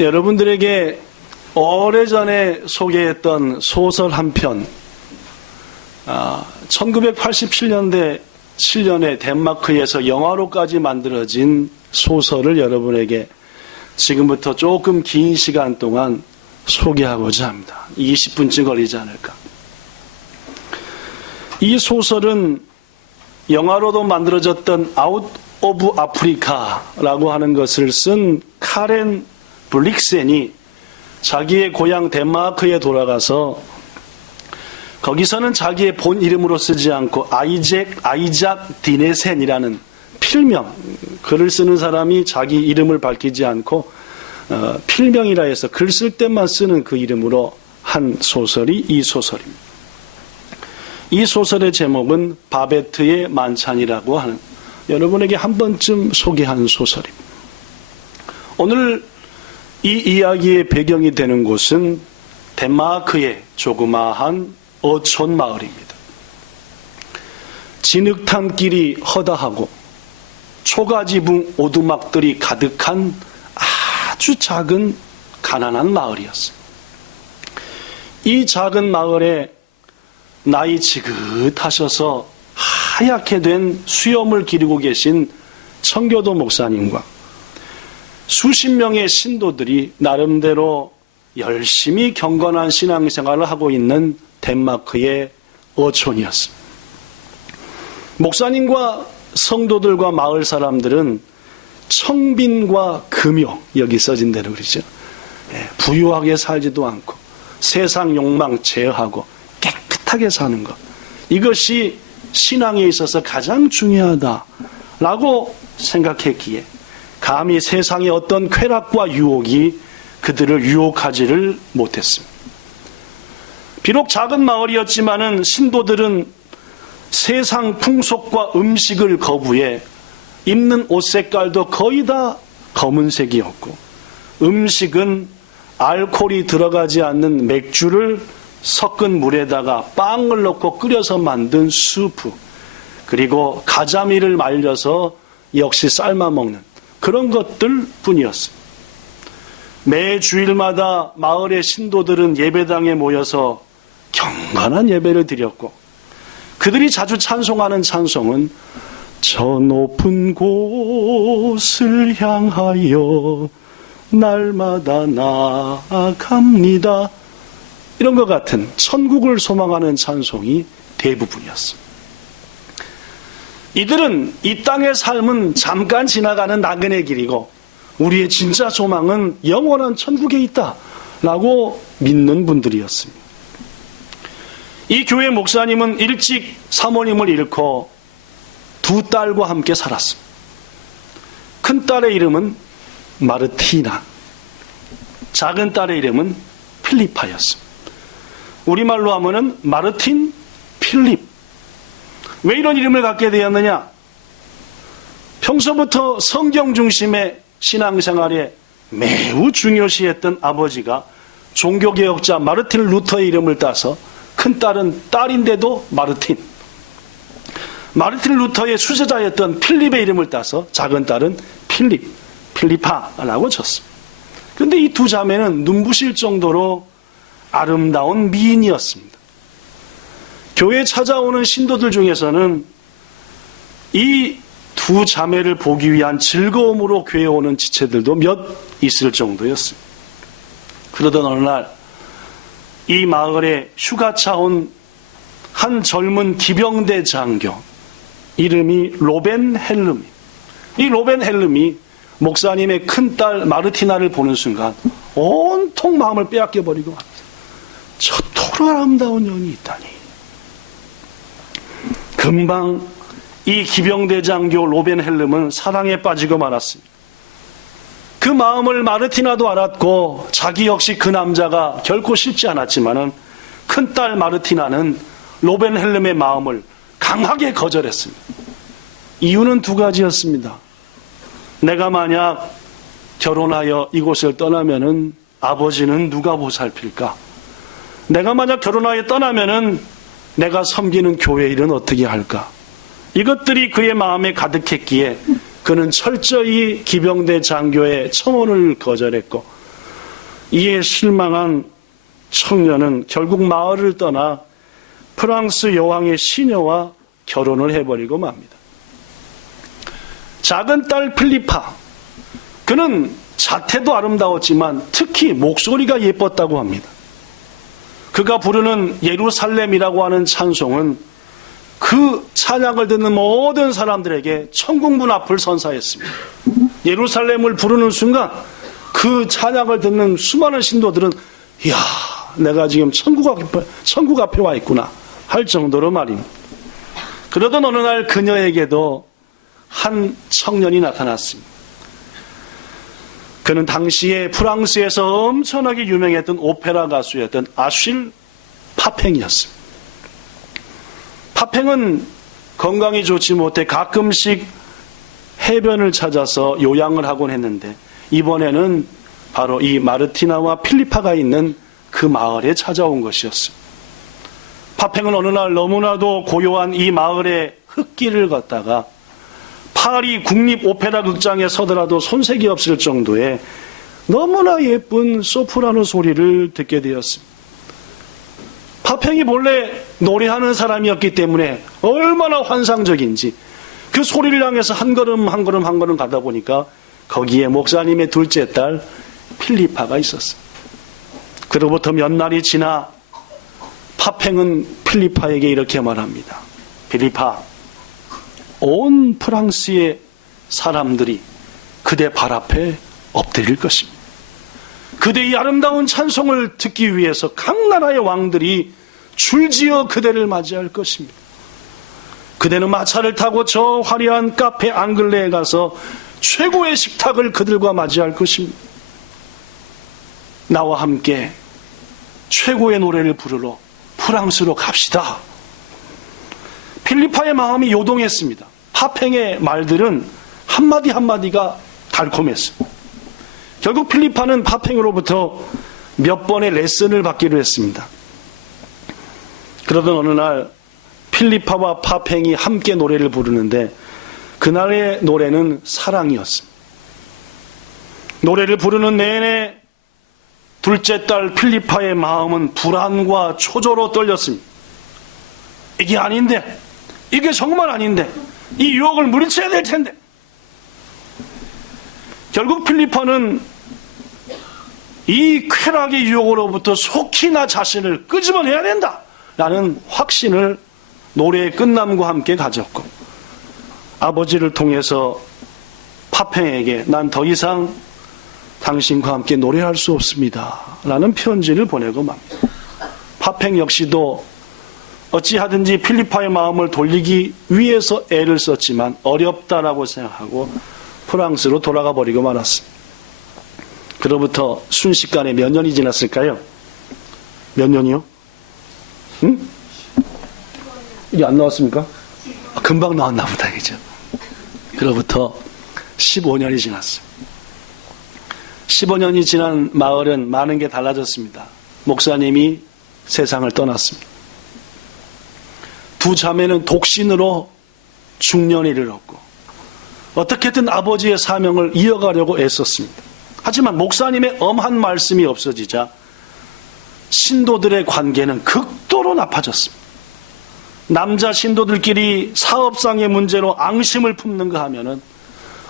여러분들에게 오래전에 소개했던 소설 한 편, 1987년에 덴마크에서 영화로까지 만들어진 소설을 여러분에게 지금부터 조금 긴 시간 동안 소개하고자 합니다. 20분쯤 걸리지 않을까. 이 소설은 영화로도 만들어졌던 아웃 오브 아프리카라고 하는 것을 쓴 카렌 블릭센이 자기의 고향 덴마크에 돌아가서 거기서는 자기의 본 이름으로 쓰지 않고 아이작 디네센이라는 필명, 글을 쓰는 사람이 자기 이름을 밝히지 않고 필명이라 해서 글 쓸 때만 쓰는 그 이름으로 한 소설이 이 소설입니다. 이 소설의 제목은 바베트의 만찬이라고 하는, 여러분에게 한 번쯤 소개한 소설입니다. 오늘 이 이야기의 배경이 되는 곳은 덴마크의 조그마한 어촌 마을입니다. 진흙탕 길이 허다하고 초가지붕 오두막들이 가득한 아주 작은 가난한 마을이었습니다. 이 작은 마을에 나이 지긋하셔서 하얗게 된 수염을 기르고 계신 청교도 목사님과 수십 명의 신도들이 나름대로 열심히 경건한 신앙생활을 하고 있는 덴마크의 어촌이었습니다. 목사님과 성도들과 마을 사람들은 청빈과 금요, 여기 써진 대로 그러죠. 부유하게 살지도 않고 세상 욕망 제어하고 깨끗하게 사는 것, 이것이 신앙에 있어서 가장 중요하다라고 생각했기에 감히 세상의 어떤 쾌락과 유혹이 그들을 유혹하지를 못했습니다. 비록 작은 마을이었지만은 신도들은 세상 풍속과 음식을 거부해 입는 옷 색깔도 거의 다 검은색이었고, 음식은 알코올이 들어가지 않는 맥주를 섞은 물에다가 빵을 넣고 끓여서 만든 수프, 그리고 가자미를 말려서 역시 삶아 먹는 그런 것들 뿐이었습니다. 매 주일마다 마을의 신도들은 예배당에 모여서 경건한 예배를 드렸고, 그들이 자주 찬송하는 찬송은 저 높은 곳을 향하여 날마다 나아갑니다, 이런 것 같은 천국을 소망하는 찬송이 대부분이었습니다. 이들은 이 땅의 삶은 잠깐 지나가는 나그네 길이고 우리의 진짜 소망은 영원한 천국에 있다라고 믿는 분들이었습니다. 이 교회 목사님은 일찍 사모님을 잃고 두 딸과 함께 살았습니다. 큰 딸의 이름은 마르티나, 작은 딸의 이름은 필리파였습니다. 우리말로 하면은 마르틴, 필립. 왜 이런 이름을 갖게 되었느냐? 평소부터 성경 중심의 신앙생활에 매우 중요시했던 아버지가 종교개혁자 마르틴 루터의 이름을 따서 큰딸은 딸인데도 마르틴, 마르틴 루터의 수제자였던 필립의 이름을 따서 작은 딸은 필리파라고 졌습니다. 그런데 이 두 자매는 눈부실 정도로 아름다운 미인이었습니다. 교회에 찾아오는 신도들 중에서는 이 두 자매를 보기 위한 즐거움으로 교회에 오는 지체들도 몇 있을 정도였습니다. 그러던 어느 날 이 마을에 휴가차 온 한 젊은 기병대 장교, 이름이 로벤 헬름이, 이 로벤 헬름이 목사님의 큰딸 마르티나를 보는 순간 온통 마음을 빼앗겨버리고 저토록 아름다운 여인이 있다니. 금방 이 기병대 장교 로벤 헬름은 사랑에 빠지고 말았습니다. 그 마음을 마르티나도 알았고 자기 역시 그 남자가 결코 싫지 않았지만은 큰딸 마르티나는 로벤 헬름의 마음을 강하게 거절했습니다. 이유는 두 가지였습니다. 내가 만약 결혼하여 이곳을 떠나면은 아버지는 누가 보살필까? 내가 만약 결혼하여 떠나면은 내가 섬기는 교회 일은 어떻게 할까? 이것들이 그의 마음에 가득했기에 그는 철저히 기병대 장교의 청혼을 거절했고 이에 실망한 청년은 결국 마을을 떠나 프랑스 여왕의 시녀와 결혼을 해버리고 맙니다. 작은 딸 필리파, 그는 자태도 아름다웠지만 특히 목소리가 예뻤다고 합니다. 그가 부르는 예루살렘이라고 하는 찬송은 그 찬양을 듣는 모든 사람들에게 천국문 앞을 선사했습니다. 예루살렘을 부르는 순간 그 찬양을 듣는 수많은 신도들은 이야, 내가 지금 천국 앞에 와 있구나 할 정도로 말입니다. 그러던 어느 날 그녀에게도 한 청년이 나타났습니다. 그는 당시에 프랑스에서 엄청나게 유명했던 오페라 가수였던 아슐 파팽이었습니다. 파팽은 건강이 좋지 못해 가끔씩 해변을 찾아서 요양을 하곤 했는데 이번에는 바로 이 마르티나와 필리파가 있는 그 마을에 찾아온 것이었습니다. 파팽은 어느 날 너무나도 고요한 이 마을의 흙길을 걷다가 파리 국립 오페라 극장에 서더라도 손색이 없을 정도의 너무나 예쁜 소프라노 소리를 듣게 되었습니다. 파팽이 본래 노래하는 사람이었기 때문에 얼마나 환상적인지 그 소리를 향해서 한 걸음 한 걸음 한 걸음 가다 보니까 거기에 목사님의 둘째 딸 필리파가 있었습니다. 그로부터 몇 날이 지나 파팽은 필리파에게 이렇게 말합니다. 필리파, 온 프랑스의 사람들이 그대 발 앞에 엎드릴 것입니다. 그대의 아름다운 찬송을 듣기 위해서 각 나라의 왕들이 줄지어 그대를 맞이할 것입니다. 그대는 마차를 타고 저 화려한 카페 앙글레에 가서 최고의 식탁을 그들과 맞이할 것입니다. 나와 함께 최고의 노래를 부르러 프랑스로 갑시다. 필리파의 마음이 요동했습니다. 파팽의 말들은 한마디 한마디가 달콤했습니다. 결국 필리파는 파팽으로부터 몇 번의 레슨을 받기로 했습니다. 그러던 어느 날 필리파와 파팽이 함께 노래를 부르는데 그날의 노래는 사랑이었습니다. 노래를 부르는 내내 둘째 딸 필리파의 마음은 불안과 초조로 떨렸습니다. 이게 아닌데, 이게 정말 아닌데, 이 유혹을 물리쳐야 될 텐데. 결국 필리파는 이 쾌락의 유혹으로부터 속히 나 자신을 끄집어내야 된다 라는 확신을 노래의 끝남과 함께 가졌고, 아버지를 통해서 파팽에게 난 더 이상 당신과 함께 노래할 수 없습니다 라는 편지를 보내고 맙니다. 파팽 역시도 어찌하든지 필리파의 마음을 돌리기 위해서 애를 썼지만 어렵다라고 생각하고 프랑스로 돌아가 버리고 말았습니다. 그로부터 순식간에 몇 년이 지났을까요? 몇 년이요? 응? 이게 안 나왔습니까? 금방 나왔나 보다, 그죠? 그로부터 15년이 지났어요. 15년이 지난 마을은 많은 게 달라졌습니다. 목사님이 세상을 떠났습니다. 두 자매는 독신으로 중년에 이르렀고 어떻게든 아버지의 사명을 이어가려고 애썼습니다. 하지만 목사님의 엄한 말씀이 없어지자 신도들의 관계는 극도로 나빠졌습니다. 남자 신도들끼리 사업상의 문제로 앙심을 품는가 하면은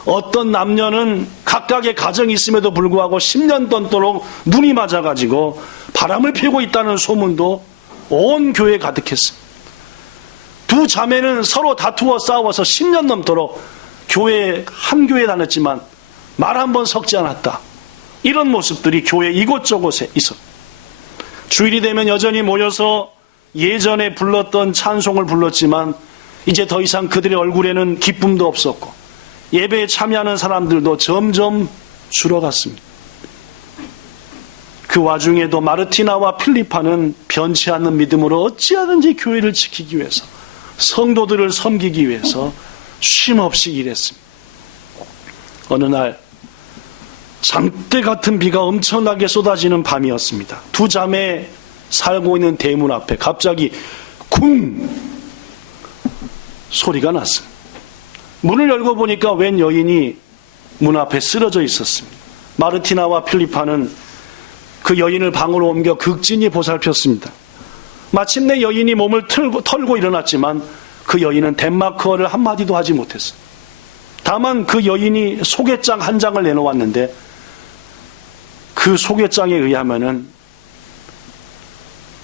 어떤 남녀는 각각의 가정이 있음에도 불구하고 10년 넘도록 눈이 맞아가지고 바람을 피우고 있다는 소문도 온 교회에 가득했습니다. 두 자매는 서로 다투어 싸워서 10년 넘도록 한 교회에 다녔지만 말 한 번 섞지 않았다. 이런 모습들이 교회 이곳저곳에 있었다. 주일이 되면 여전히 모여서 예전에 불렀던 찬송을 불렀지만 이제 더 이상 그들의 얼굴에는 기쁨도 없었고 예배에 참여하는 사람들도 점점 줄어갔습니다. 그 와중에도 마르티나와 필리파는 변치 않는 믿음으로 어찌하든지 교회를 지키기 위해서 성도들을 섬기기 위해서 쉼없이 일했습니다. 어느 날 장대 같은 비가 엄청나게 쏟아지는 밤이었습니다. 두 자매 살고 있는 대문 앞에 갑자기 쿵 소리가 났습니다. 문을 열고 보니까 웬 여인이 문 앞에 쓰러져 있었습니다. 마르티나와 필리파는 그 여인을 방으로 옮겨 극진히 보살폈습니다. 마침내 여인이 몸을 털고 일어났지만 그 여인은 덴마크어를 한마디도 하지 못했어요. 다만 그 여인이 소개장 한 장을 내놓았는데 그 소개장에 의하면은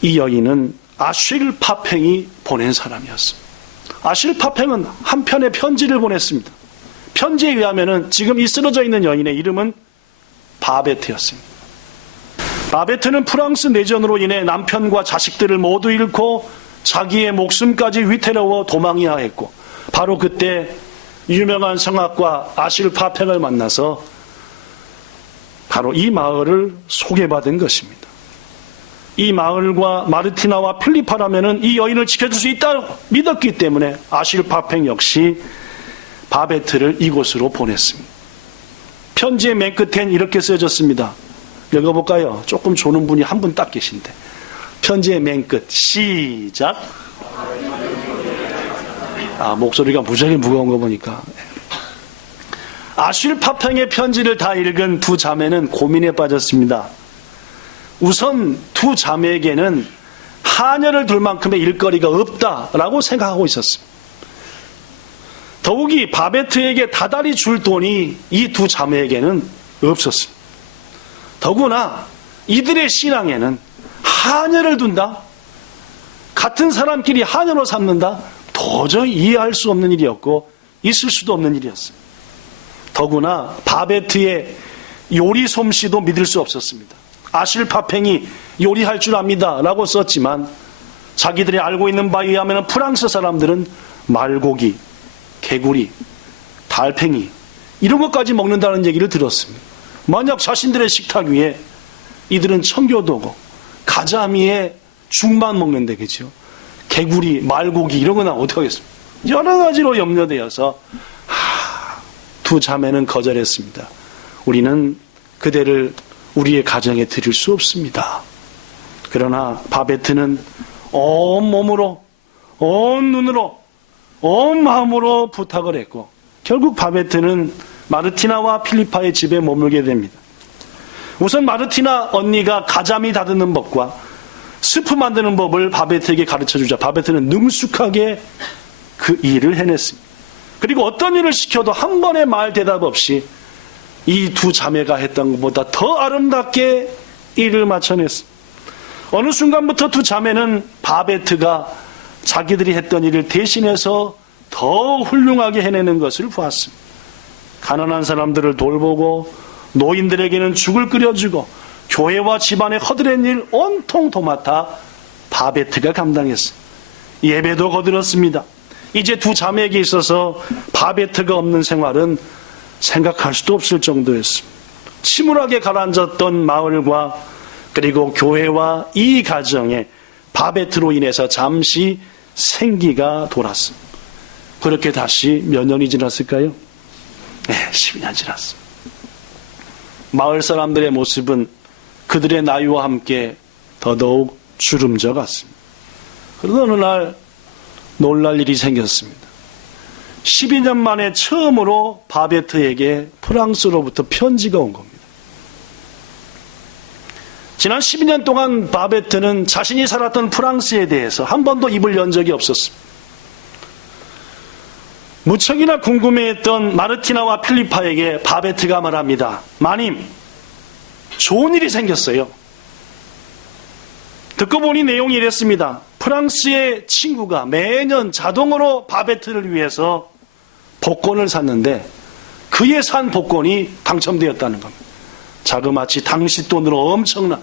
이 여인은 아실 파팽이 보낸 사람이었습니다. 아실 파팽은 한 편의 편지를 보냈습니다. 편지에 의하면은 지금 이 쓰러져 있는 여인의 이름은 바베트였습니다. 바베트는 프랑스 내전으로 인해 남편과 자식들을 모두 잃고 자기의 목숨까지 위태로워 도망해야 했고, 바로 그때 유명한 성악가 아실 파팽을 만나서 바로 이 마을을 소개받은 것입니다. 이 마을과 마르티나와 필리파라면은 이 여인을 지켜줄 수 있다고 믿었기 때문에 아실 파팽 역시 바베트를 이곳으로 보냈습니다. 편지의 맨 끝엔 이렇게 쓰여졌습니다. 읽어볼까요? 조금 조는 분이 한 분 딱 계신데. 편지의 맨 끝, 시작. 목소리가 무지하게 무거운 거 보니까. 아실 파팽의 편지를 다 읽은 두 자매는 고민에 빠졌습니다. 우선 두 자매에게는 하녀를 둘 만큼의 일거리가 없다라고 생각하고 있었습니다. 더욱이 바베트에게 다달이 줄 돈이 이 두 자매에게는 없었습니다. 더구나 이들의 신앙에는 하녀를 둔다? 같은 사람끼리 하녀로 삼는다? 도저히 이해할 수 없는 일이었고 있을 수도 없는 일이었습니다. 더구나 바베트의 요리 솜씨도 믿을 수 없었습니다. 아실 파팽이 요리할 줄 압니다 라고 썼지만 자기들이 알고 있는 바에 의하면 프랑스 사람들은 말고기, 개구리, 달팽이 이런 것까지 먹는다는 얘기를 들었습니다. 만약 자신들의 식탁 위에 이들은 청교도고 가자미에 죽만 먹는데, 그죠? 개구리, 말고기 이런 거나 어떻게 하겠습니까? 여러 가지로 염려되어서 두 자매는 거절했습니다. 우리는 그대를 우리의 가정에 드릴 수 없습니다. 그러나 바베트는 온 몸으로, 온 눈으로, 온 마음으로 부탁을 했고 결국 바베트는 마르티나와 필리파의 집에 머물게 됩니다. 우선 마르티나 언니가 가자미 다듬는 법과 스프 만드는 법을 바베트에게 가르쳐주자 바베트는 능숙하게 그 일을 해냈습니다. 그리고 어떤 일을 시켜도 한 번의 말 대답 없이 이 두 자매가 했던 것보다 더 아름답게 일을 마쳐냈습니다. 어느 순간부터 두 자매는 바베트가 자기들이 했던 일을 대신해서 더 훌륭하게 해내는 것을 보았습니다. 가난한 사람들을 돌보고 노인들에게는 죽을 끓여주고 교회와 집안의 허드렛 일 온통 도맡아 바베트가 감당했습니다. 예배도 거들었습니다. 이제 두 자매에게 있어서 바베트가 없는 생활은 생각할 수도 없을 정도였습니다. 침울하게 가라앉았던 마을과 그리고 교회와 이 가정에 바베트로 인해서 잠시 생기가 돌았습니다. 그렇게 다시 몇 년이 지났을까요? 네, 12년 지났습니다. 마을 사람들의 모습은 그들의 나이와 함께 더더욱 주름져 갔습니다. 그러던 어느 날 놀랄 일이 생겼습니다. 12년 만에 처음으로 바베트에게 프랑스로부터 편지가 온 겁니다. 지난 12년 동안 바베트는 자신이 살았던 프랑스에 대해서 한 번도 입을 연 적이 없었습니다. 무척이나 궁금해했던 마르티나와 필리파에게 바베트가 말합니다. 마님, 좋은 일이 생겼어요. 듣고 보니 내용이 이랬습니다. 프랑스의 친구가 매년 자동으로 바베트를 위해서 복권을 샀는데 그의 산 복권이 당첨되었다는 겁니다. 자그마치 당시 돈으로 엄청난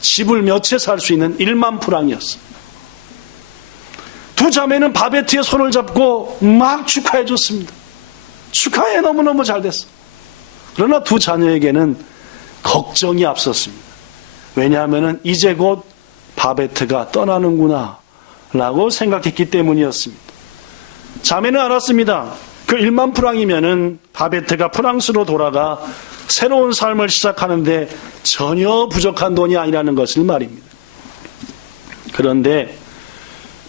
집을 몇 채 살 수 있는 1만 프랑이었어요. 두 자매는 바베트의 손을 잡고 막 축하해 줬습니다. 축하해, 너무너무 잘 됐어. 그러나 두 자녀에게는 걱정이 앞섰습니다. 왜냐하면 이제 곧 바베트가 떠나는구나 라고 생각했기 때문이었습니다. 자매는 알았습니다. 그 1만 프랑이면은 바베트가 프랑스로 돌아가 새로운 삶을 시작하는데 전혀 부족한 돈이 아니라는 것을 말입니다. 그런데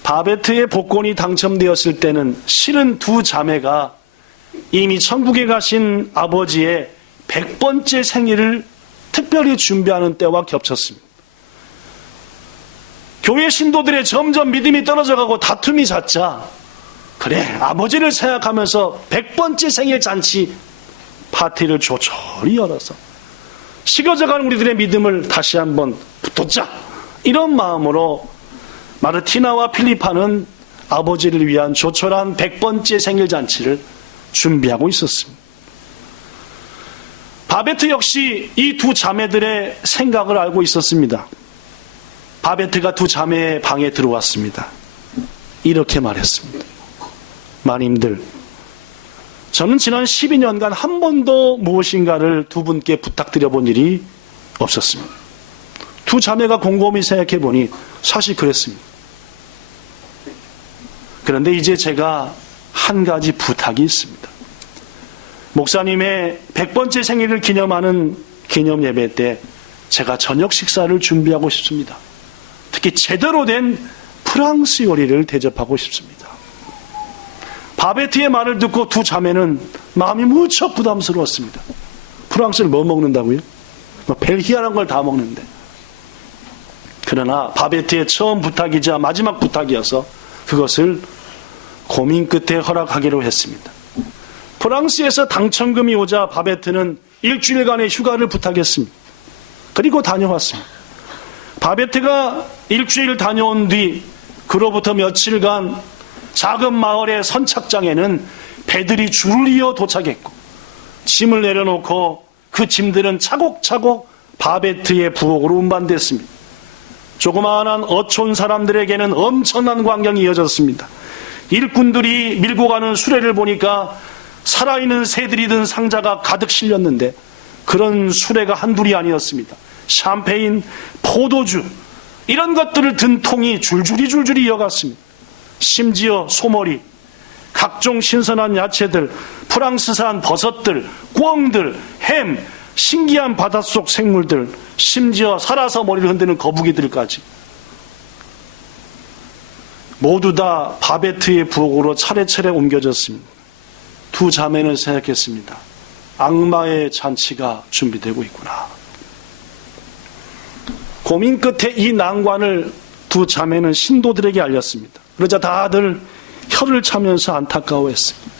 바베트의 복권이 당첨되었을 때는 실은 두 자매가 이미 천국에 가신 아버지의 100번째 생일을 특별히 준비하는 때와 겹쳤습니다. 교회 신도들의 점점 믿음이 떨어져가고 다툼이 잦자 그래 아버지를 생각하면서 100번째 생일 잔치 파티를 조촐히 열어서 식어져가는 우리들의 믿음을 다시 한번 붙잡자 이런 마음으로 마르티나와 필리파는 아버지를 위한 조촐한 100번째 생일 잔치를 준비하고 있었습니다. 바베트 역시 이 두 자매들의 생각을 알고 있었습니다. 바베트가 두 자매의 방에 들어왔습니다. 이렇게 말했습니다. 마님들, 저는 지난 12년간 한 번도 무엇인가를 두 분께 부탁드려 본 일이 없었습니다. 두 자매가 곰곰이 생각해 보니 사실 그랬습니다. 그런데 이제 제가 한 가지 부탁이 있습니다. 목사님의 100번째 생일을 기념하는 기념 예배 때 제가 저녁 식사를 준비하고 싶습니다. 특히 제대로 된 프랑스 요리를 대접하고 싶습니다. 바베트의 말을 듣고 두 자매는 마음이 무척 부담스러웠습니다. 프랑스를 뭐 먹는다고요? 벨기아란 걸 다 먹는데. 그러나 바베트의 처음 부탁이자 마지막 부탁이어서 그것을 고민 끝에 허락하기로 했습니다. 프랑스에서 당첨금이 오자 바베트는 일주일간의 휴가를 부탁했습니다. 그리고 다녀왔습니다. 바베트가 일주일 다녀온 뒤 그로부터 며칠간 작은 마을의 선착장에는 배들이 줄을 이어 도착했고 짐을 내려놓고 그 짐들은 차곡차곡 바베트의 부엌으로 운반됐습니다. 조그마한 어촌 사람들에게는 엄청난 광경이 이어졌습니다. 일꾼들이 밀고 가는 수레를 보니까 살아있는 새들이 든 상자가 가득 실렸는데 그런 수레가 한둘이 아니었습니다. 샴페인, 포도주 이런 것들을 든 통이 줄줄이 이어갔습니다. 심지어 소머리, 각종 신선한 야채들, 프랑스산 버섯들, 꿩들, 햄, 신기한 바닷속 생물들, 심지어 살아서 머리를 흔드는 거북이들까지 모두 다 바베트의 부엌으로 차례차례 옮겨졌습니다. 두 자매는 생각했습니다. 악마의 잔치가 준비되고 있구나. 고민 끝에 이 난관을 두 자매는 신도들에게 알렸습니다. 그러자 다들 혀를 차면서 안타까워했습니다.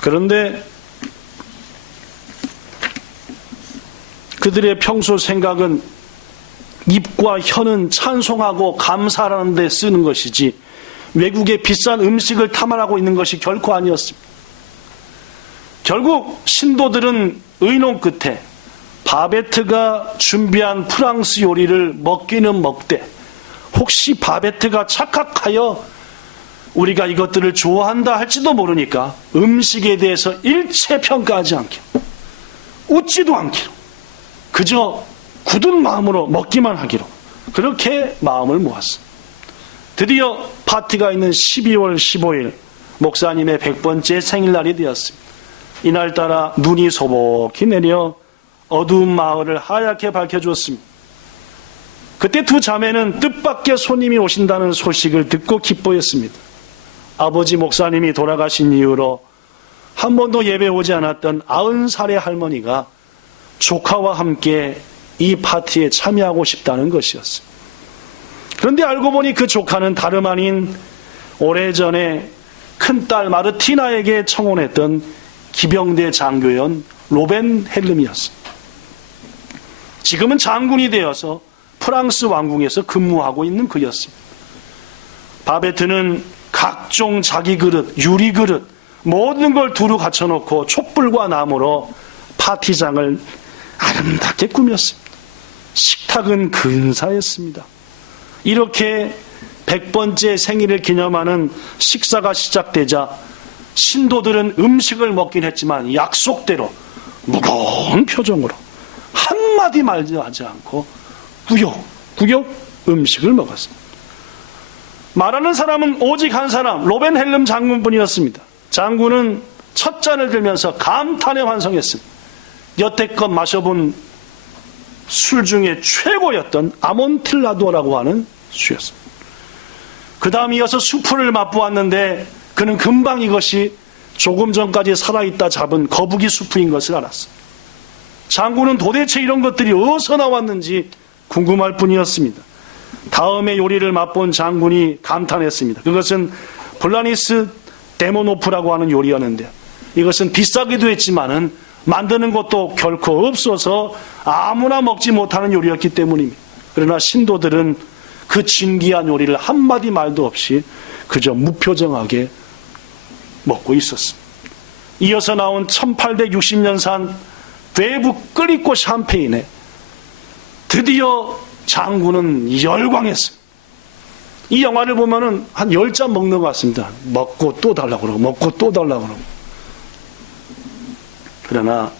그런데 그들의 평소 생각은 입과 혀는 찬송하고 감사하는 데 쓰는 것이지 외국의 비싼 음식을 탐하고 있는 것이 결코 아니었습니다. 결국 신도들은 의논 끝에 바베트가 준비한 프랑스 요리를 먹기는 먹되 혹시 바베트가 착각하여 우리가 이것들을 좋아한다 할지도 모르니까 음식에 대해서 일체 평가하지 않기로, 웃지도 않기로, 그저 굳은 마음으로 먹기만 하기로 그렇게 마음을 모았습니다. 드디어 파티가 있는 12월 15일 목사님의 100번째 생일날이 되었습니다. 이날따라 눈이 소복히 내려 어두운 마을을 하얗게 밝혀주었습니다. 그때 두 자매는 뜻밖의 손님이 오신다는 소식을 듣고 기뻐했습니다. 아버지 목사님이 돌아가신 이후로 한 번도 예배 오지 않았던 90살의 할머니가 조카와 함께 이 파티에 참여하고 싶다는 것이었습니다. 그런데 알고 보니 그 조카는 다름 아닌 오래전에 큰딸 마르티나에게 청혼했던 기병대 장교연 로벤 헬름이었습니다. 지금은 장군이 되어서 프랑스 왕궁에서 근무하고 있는 그였습니다. 바베트는 각종 자기 그릇, 유리 그릇 모든 걸 두루 갖춰놓고 촛불과 나무로 파티장을 아름답게 꾸몄습니다. 식탁은 근사했습니다. 이렇게 100번째 생일을 기념하는 식사가 시작되자 신도들은 음식을 먹긴 했지만 약속대로 무거운 표정으로 한마디 말도 하지 않고 꾸역꾸역 음식을 먹었습니다. 말하는 사람은 오직 한 사람, 로벤 헬름 장군뿐이었습니다. 장군은 첫 잔을 들면서 감탄에 환성했습니다. 여태껏 마셔본 술 중에 최고였던 아몬틸라도라고 하는 술이었습니다. 그 다음 이어서 수프를 맛보았는데 그는 금방 이것이 조금 전까지 살아있다 잡은 거북이 수프인 것을 알았어. 장군은 도대체 이런 것들이 어디서 나왔는지 궁금할 뿐이었습니다. 다음에 요리를 맛본 장군이 감탄했습니다. 그것은 블라니스 데모노프라고 하는 요리였는데, 이것은 비싸기도 했지만은 만드는 것도 결코 없어서 아무나 먹지 못하는 요리였기 때문입니다. 그러나 신도들은 그 진귀한 요리를 한마디 말도 없이 그저 무표정하게 먹고 있었습니다. 이어서 나온 1860년산 외부 끓이고 샴페인에 드디어 장군은 열광했습니다. 이 영화를 보면은 한 10잔 먹는 것 같습니다. 먹고 또 달라고 그러고, 먹고 또 달라고 그러고. 그러나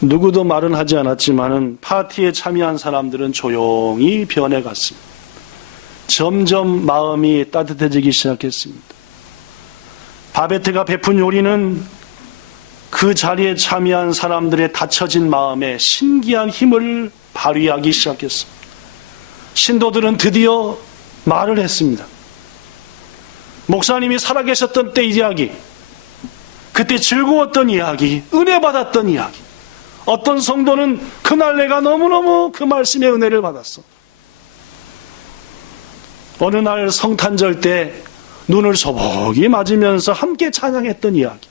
누구도 말은 하지 않았지만은 파티에 참여한 사람들은 조용히 변해갔습니다. 점점 마음이 따뜻해지기 시작했습니다. 바베트가 베푼 요리는 그 자리에 참여한 사람들의 닫혀진 마음에 신기한 힘을 발휘하기 시작했습니다. 신도들은 드디어 말을 했습니다. 목사님이 살아계셨던 때 이야기, 그때 즐거웠던 이야기, 은혜 받았던 이야기. 어떤 성도는 그날 내가 너무너무 그 말씀의 은혜를 받았어. 어느 날 성탄절 때 눈을 소복이 맞으면서 함께 찬양했던 이야기.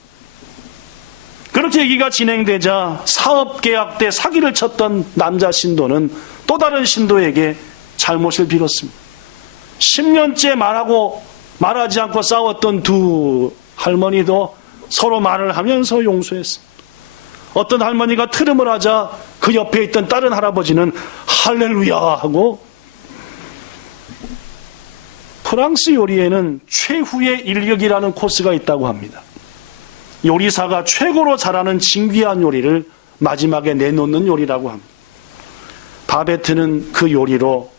그렇게 얘기가 진행되자 사업계약 때 사기를 쳤던 남자 신도는 또 다른 신도에게 잘못을 빌었습니다. 10년째 말하지 않고 싸웠던 두 할머니도 서로 말을 하면서 용서했습니다. 어떤 할머니가 트름을 하자 그 옆에 있던 다른 할아버지는 할렐루야 하고, 프랑스 요리에는 최후의 인력이라는 코스가 있다고 합니다. 요리사가 최고로 잘하는 진귀한 요리를 마지막에 내놓는 요리라고 합니다. 바베트는 그 요리로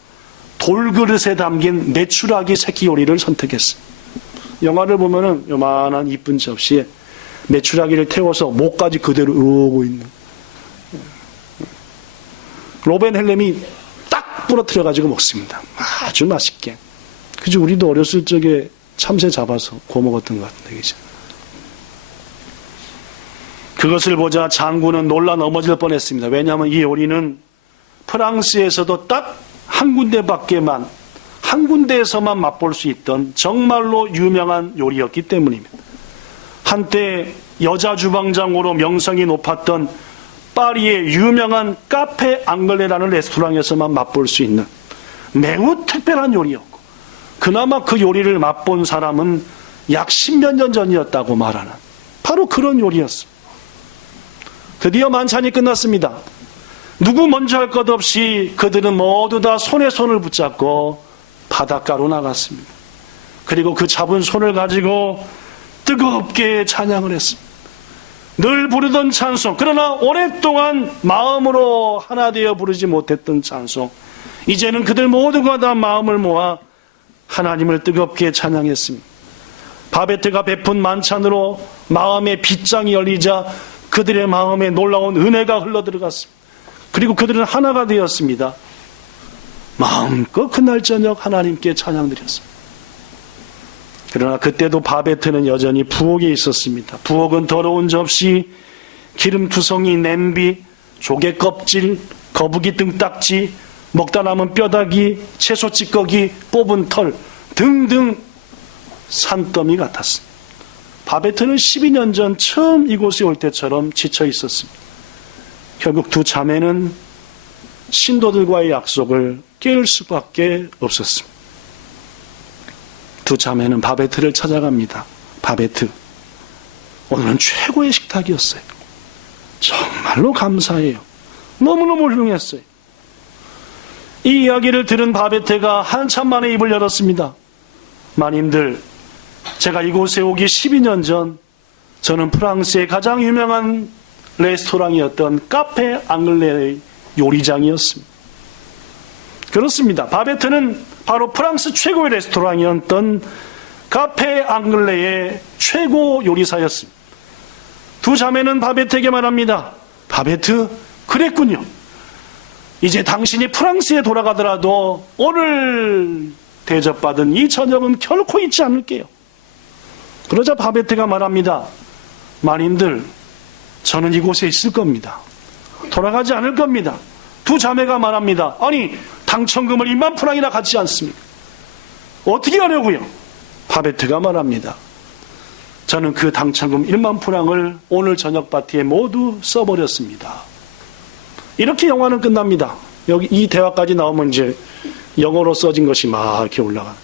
돌그릇에 담긴 메추라기 새끼 요리를 선택했어요. 영화를 보면은 요만한 이쁜 접시에 메추라기를 태워서 목까지 그대로 으르고 있는, 로벤 헬렘이 딱 부러뜨려가지고 먹습니다. 아주 맛있게. 그죠? 우리도 어렸을 적에 참새 잡아서 구워 먹었던 것 같은데, 그죠? 그것을 보자 장군은 놀라 넘어질 뻔했습니다. 왜냐하면 이 요리는 프랑스에서도 딱 한 군데에서만 맛볼 수 있던 정말로 유명한 요리였기 때문입니다. 한때 여자 주방장으로 명성이 높았던 파리의 유명한 카페 앙글레라는 레스토랑에서만 맛볼 수 있는 매우 특별한 요리였고, 그나마 그 요리를 맛본 사람은 약 10몇 년 전이었다고 말하는 바로 그런 요리였습니다. 드디어 만찬이 끝났습니다. 누구 먼저 할 것 없이 그들은 모두 다 손에 손을 붙잡고 바닷가로 나갔습니다. 그리고 그 잡은 손을 가지고 뜨겁게 찬양을 했습니다. 늘 부르던 찬송, 그러나 오랫동안 마음으로 하나 되어 부르지 못했던 찬송, 이제는 그들 모두가 다 마음을 모아 하나님을 뜨겁게 찬양했습니다. 바베트가 베푼 만찬으로 마음의 빗장이 열리자 그들의 마음에 놀라운 은혜가 흘러들어갔습니다. 그리고 그들은 하나가 되었습니다. 마음껏 그날 저녁 하나님께 찬양드렸습니다. 그러나 그때도 바베트는 여전히 부엌에 있었습니다. 부엌은 더러운 접시, 기름투성이 냄비, 조개 껍질, 거북이 등딱지, 먹다 남은 뼈다귀, 채소 찌꺼기, 뽑은 털 등등 산더미 같았습니다. 바베트는 12년 전 처음 이곳에 올 때처럼 지쳐 있었습니다. 결국 두 자매는 신도들과의 약속을 깰 수밖에 없었습니다. 두 자매는 바베트를 찾아갑니다. 바베트, 오늘은 최고의 식탁이었어요. 정말로 감사해요. 너무너무 훌륭했어요. 이 이야기를 들은 바베트가 한참 만에 입을 열었습니다. 마님들, 제가 이곳에 오기 12년 전 저는 프랑스의 가장 유명한 레스토랑이었던 카페 앙글레의 요리장이었습니다. 그렇습니다. 바베트는 바로 프랑스 최고의 레스토랑이었던 카페 앙글레의 최고 요리사였습니다. 두 자매는 바베트에게 말합니다. 바베트, 그랬군요. 이제 당신이 프랑스에 돌아가더라도 오늘 대접받은 이 저녁은 결코 잊지 않을게요. 그러자 바베트가 말합니다. 만인들, 저는 이곳에 있을 겁니다. 돌아가지 않을 겁니다. 두 자매가 말합니다. 아니, 당첨금을 1만 프랑이나 갖지 않습니까? 어떻게 하려고요? 바베트가 말합니다. 저는 그 당첨금 1만 프랑을 오늘 저녁 파티에 모두 써버렸습니다. 이렇게 영화는 끝납니다. 여기 이 대화까지 나오면 이제 영어로 써진 것이 막 이렇게 올라가.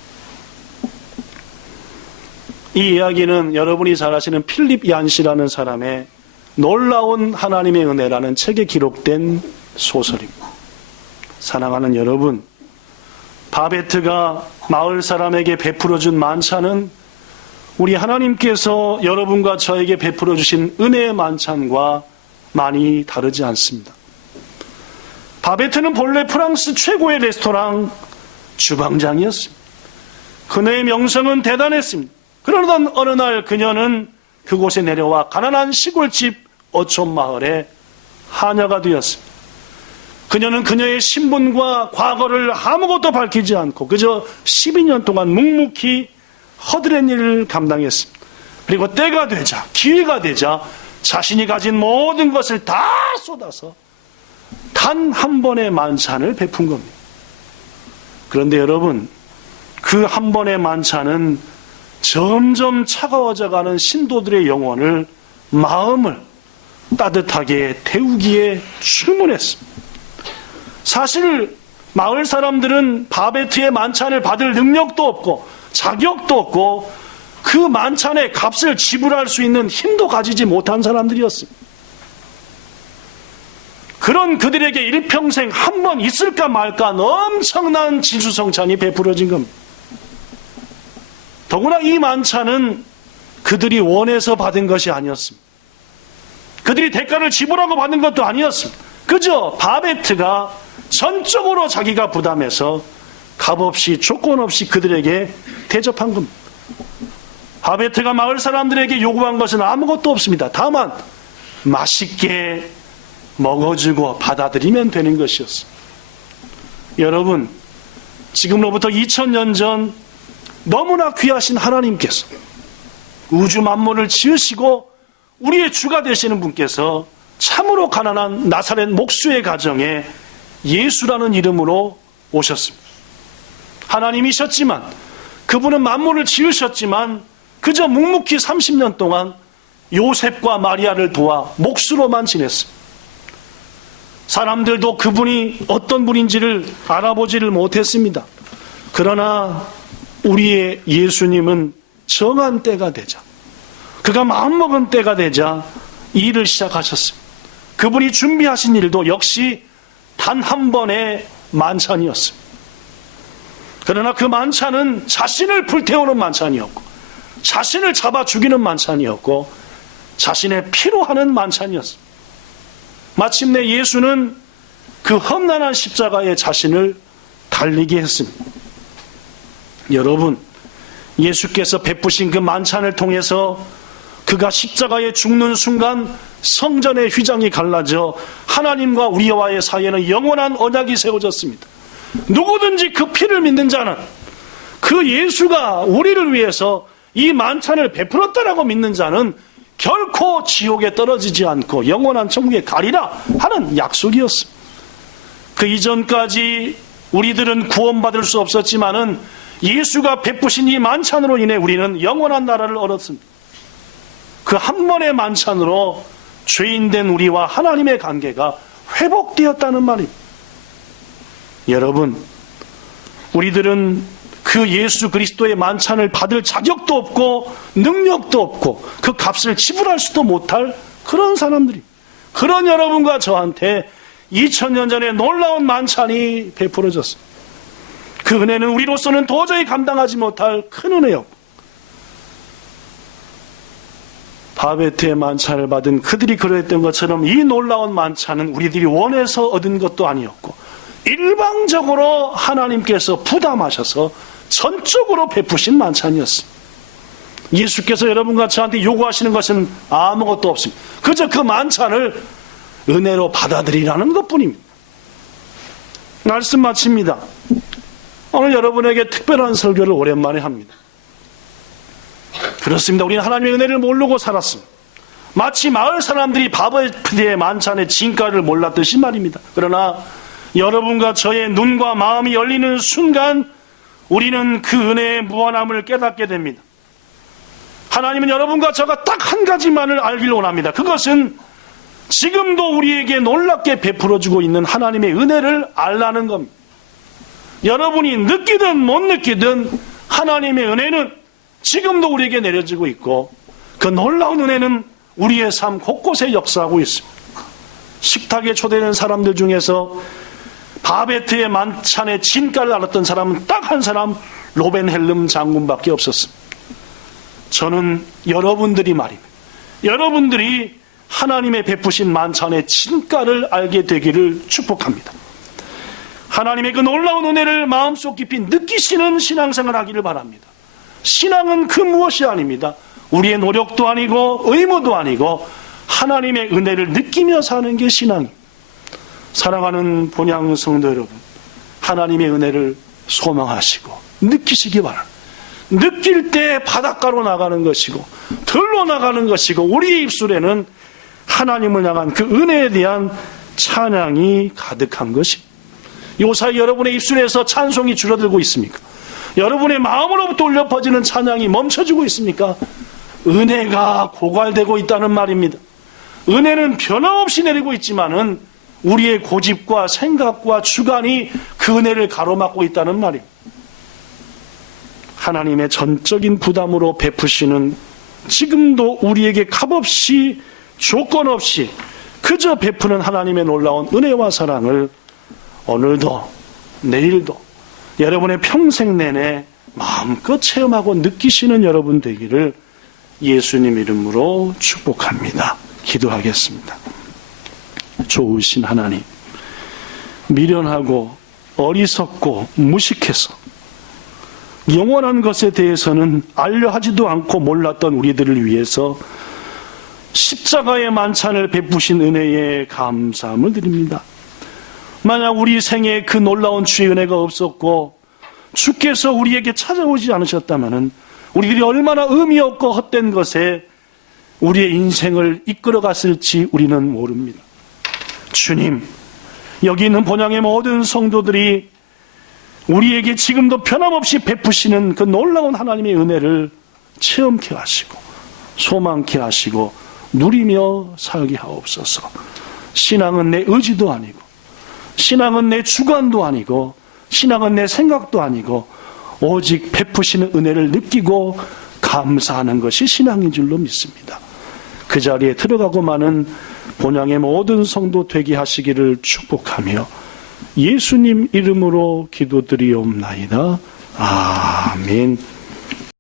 이 이야기는 여러분이 잘 아시는 필립 얀시라는 사람의 놀라운 하나님의 은혜라는 책에 기록된 소설입니다. 사랑하는 여러분, 바베트가 마을 사람에게 베풀어준 만찬은 우리 하나님께서 여러분과 저에게 베풀어 주신 은혜의 만찬과 많이 다르지 않습니다. 바베트는 본래 프랑스 최고의 레스토랑 주방장이었습니다. 그녀의 명성은 대단했습니다. 그러던 어느 날 그녀는 그곳에 내려와 가난한 시골집 어촌 마을에 하녀가 되었습니다. 그녀는 그녀의 신분과 과거를 아무것도 밝히지 않고 그저 12년 동안 묵묵히 허드렛 일을 감당했습니다. 그리고 때가 되자, 기회가 되자 자신이 가진 모든 것을 다 쏟아서 단 한 번의 만찬을 베푼 겁니다. 그런데 여러분, 그 한 번의 만찬은 점점 차가워져가는 신도들의 영혼을, 마음을 따뜻하게 데우기에 충분했습니다. 사실 마을 사람들은 바베트의 만찬을 받을 능력도 없고 자격도 없고 그 만찬의 값을 지불할 수 있는 힘도 가지지 못한 사람들이었습니다. 그런 그들에게 일평생 한 번 있을까 말까 엄청난 진수성찬이 베풀어진 겁니다. 더구나 이 만찬은 그들이 원해서 받은 것이 아니었습니다. 그들이 대가를 지불하고 받은 것도 아니었습니다. 그저 바베트가 전적으로 자기가 부담해서 값없이 조건 없이 그들에게 대접한 겁니다. 바베트가 마을 사람들에게 요구한 것은 아무것도 없습니다. 다만 맛있게 먹어주고 받아들이면 되는 것이었습니다. 여러분, 지금로부터 2000년 전 너무나 귀하신 하나님께서 우주 만물을 지으시고 우리의 주가 되시는 분께서 참으로 가난한 나사렛 목수의 가정에 예수라는 이름으로 오셨습니다. 하나님이셨지만, 그분은 만물을 지으셨지만 그저 묵묵히 30년 동안 요셉과 마리아를 도와 목수로만 지냈습니다. 사람들도 그분이 어떤 분인지를 알아보지를 못했습니다. 그러나 우리의 예수님은 정한 때가 되자, 그가 마음먹은 때가 되자 일을 시작하셨습니다. 그분이 준비하신 일도 역시 단 한 번의 만찬이었습니다. 그러나 그 만찬은 자신을 불태우는 만찬이었고, 자신을 잡아 죽이는 만찬이었고, 자신의 피로 하는 만찬이었습니다. 마침내 예수는 그 험난한 십자가에 자신을 달리게 했습니다. 여러분, 예수께서 베푸신 그 만찬을 통해서 그가 십자가에 죽는 순간 성전의 휘장이 갈라져 하나님과 우리와의 사이에는 영원한 언약이 세워졌습니다. 누구든지 그 피를 믿는 자는, 그 예수가 우리를 위해서 이 만찬을 베풀었다라고 믿는 자는 결코 지옥에 떨어지지 않고 영원한 천국에 가리라 하는 약속이었습니다. 그 이전까지 우리들은 구원받을 수 없었지만은 예수가 베푸신 이 만찬으로 인해 우리는 영원한 나라를 얻었습니다. 그 한 번의 만찬으로 죄인된 우리와 하나님의 관계가 회복되었다는 말입니다. 여러분, 우리들은 그 예수 그리스도의 만찬을 받을 자격도 없고 능력도 없고 그 값을 지불할 수도 못할 그런 사람들이, 그런 여러분과 저한테 2000년 전에 놀라운 만찬이 베풀어졌습니다. 그 은혜는 우리로서는 도저히 감당하지 못할 큰 은혜였고, 바베트의 만찬을 받은 그들이 그러했던 것처럼 이 놀라운 만찬은 우리들이 원해서 얻은 것도 아니었고 일방적으로 하나님께서 부담하셔서 전적으로 베푸신 만찬이었습니다. 예수께서 여러분과 저한테 요구하시는 것은 아무것도 없습니다. 그저 그 만찬을 은혜로 받아들이라는 것뿐입니다. 말씀 마칩니다. 오늘 여러분에게 특별한 설교를 오랜만에 합니다. 그렇습니다. 우리는 하나님의 은혜를 모르고 살았습니다. 마치 마을 사람들이 바베트의 만찬의 진가를 몰랐듯이 말입니다. 그러나 여러분과 저의 눈과 마음이 열리는 순간 우리는 그 은혜의 무한함을 깨닫게 됩니다. 하나님은 여러분과 저가 딱 한 가지만을 알기를 원합니다. 그것은 지금도 우리에게 놀랍게 베풀어주고 있는 하나님의 은혜를 알라는 겁니다. 여러분이 느끼든 못 느끼든 하나님의 은혜는 지금도 우리에게 내려지고 있고 그 놀라운 은혜는 우리의 삶 곳곳에 역사하고 있습니다. 식탁에 초대된 사람들 중에서 바베트의 만찬의 진가를 알았던 사람은 딱 한 사람, 로벤 헬름 장군밖에 없었습니다. 저는 여러분들이 말입니다. 여러분들이 하나님의 베푸신 만찬의 진가를 알게 되기를 축복합니다. 하나님의 그 놀라운 은혜를 마음속 깊이 느끼시는 신앙생활 하기를 바랍니다. 신앙은 그 무엇이 아닙니다. 우리의 노력도 아니고 의무도 아니고 하나님의 은혜를 느끼며 사는 게 신앙입니다. 사랑하는 본향 성도 여러분, 하나님의 은혜를 소망하시고 느끼시기 바랍니다. 느낄 때 바닷가로 나가는 것이고 들로 나가는 것이고 우리 입술에는 하나님을 향한 그 은혜에 대한 찬양이 가득한 것입니다. 요사이 여러분의 입술에서 찬송이 줄어들고 있습니까? 여러분의 마음으로부터 울려 퍼지는 찬양이 멈춰지고 있습니까? 은혜가 고갈되고 있다는 말입니다. 은혜는 변함없이 내리고 있지만은 우리의 고집과 생각과 주관이 그 은혜를 가로막고 있다는 말입니다. 하나님의 전적인 부담으로 베푸시는 지금도 우리에게 값없이 조건 없이 그저 베푸는 하나님의 놀라운 은혜와 사랑을 오늘도 내일도 여러분의 평생 내내 마음껏 체험하고 느끼시는 여러분 되기를 예수님 이름으로 축복합니다. 기도하겠습니다. 좋으신 하나님, 미련하고 어리석고 무식해서 영원한 것에 대해서는 알려하지도 않고 몰랐던 우리들을 위해서 십자가의 만찬을 베푸신 은혜에 감사함을 드립니다. 만약 우리 생에 그 놀라운 주의 은혜가 없었고 주께서 우리에게 찾아오지 않으셨다면 우리들이 얼마나 의미 없고 헛된 것에 우리의 인생을 이끌어갔을지 우리는 모릅니다. 주님, 여기 있는 본향의 모든 성도들이 우리에게 지금도 변함없이 베푸시는 그 놀라운 하나님의 은혜를 체험케 하시고 소망케 하시고 누리며 살게 하옵소서. 신앙은 내 의지도 아니고 신앙은 내 주관도 아니고 신앙은 내 생각도 아니고 오직 베푸시는 은혜를 느끼고 감사하는 것이 신앙인 줄로 믿습니다. 그 자리에 들어가고 마는 본향의 모든 성도 되게 하시기를 축복하며 예수님 이름으로 기도드리옵나이다. 아멘.